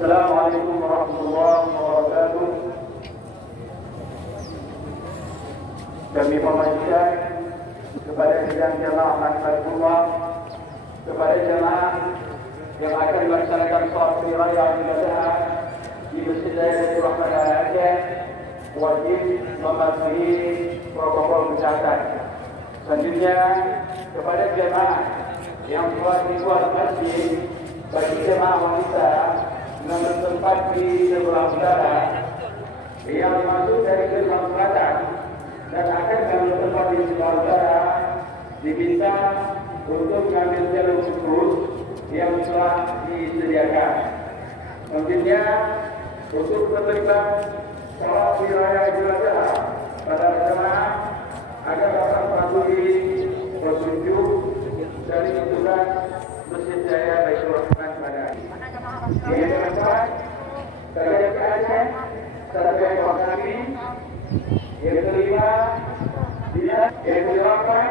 Assalamualaikum warahmatullahi wabarakatuh. Kami memastikan kepada sidang jamaah rahmatullah, kepada jamaah yang akan melaksanakan salat raya Idul Adha di Masjid Zainul Rahman Al-Aceh wajib mematuhi protokol kesehatan. Selanjutnya kepada jamaah yang telah dibuat masjid, bagi jamaah wanita yang bertempat di sebelah utara yang masuk dari gerbang selatan dan akan bertempat di sebelah utara diminta untuk mengambil jalur khusus yang telah disediakan. Selanjutnya untuk menerima salat raya Idul Adha pada jemaah agar dapat mematuhi petunjuk dari tugas Masjid Jaya Baitur Rahman pada yang keempat, kerajaan Aceh sebagai kami. Yang kelima, dinas yang kedelapan,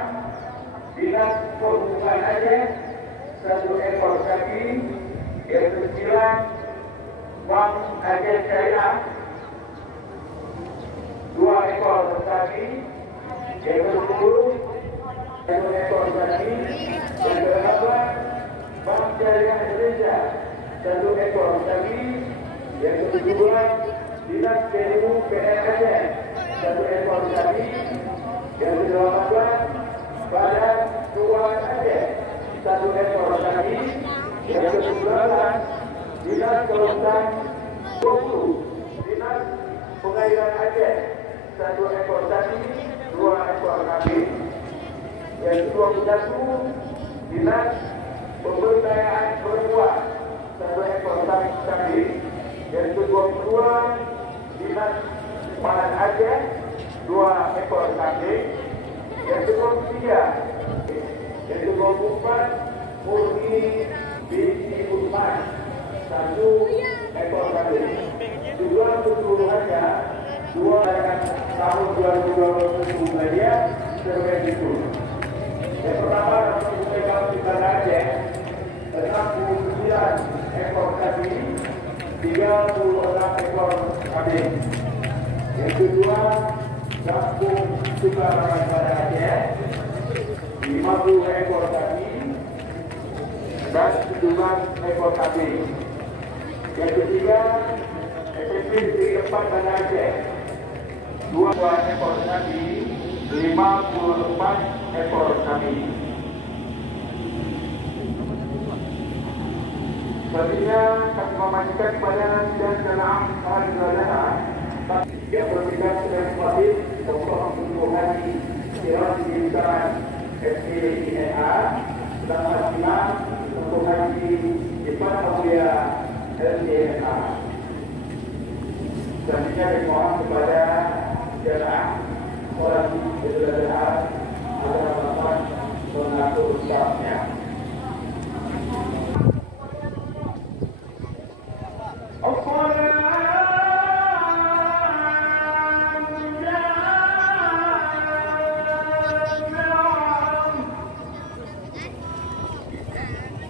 dinas perhubungan Aceh 1 ekor sapi. Yang kesembilan, Bank Aceh Syariah 2 ekor sapi. Yang ke-10, 1 ekor sapi. Yang ke-8, Bank Syariah Indonesia 1 ekor sapi. Yang ke-17, dinas PNU PN Aceh 1 ekor sapi. Yang ke-18, Badan Keuangan Aceh 1 ekor sapi. Yang ke-19, dinas kelautan 20, dinas pengairan Aceh 1 ekor sapi, 2 ekor sapi. Yang ke-21, dinas pemberdayaan perempuan 1 ekor sapi. Yang ke-22, dinas pangan Aceh 2 ekor sapi. Yang ke-23, yang ke-24, Murni binti Usman 1 ekor sapi. Juga keseluruhannya 2 tahun 2020 saja sebagai itu. Yang pertama, pemegang Pilkada Aceh 69 ekor sapi, 36 ekor sapi. Yang kedua, Kampung Sukarman pada Aceh 50 ekor sapi dan 17 ekor sapi. Yang ketiga, efektif di tempat pada Aceh 2 ekor sapi, 54 ekor sapi. Selanjutnya kami memastikan kepada sidang jamaah hari Idul Adha yang berbeda dengan wajib untuk menghubungi siaran di usahaan SPINA dan Fatimah untuk haji Ipan Mulia LCNA. Selanjutnya dimohon kepada jamaah orang Idul Adha agar dapat mengatur usahanya.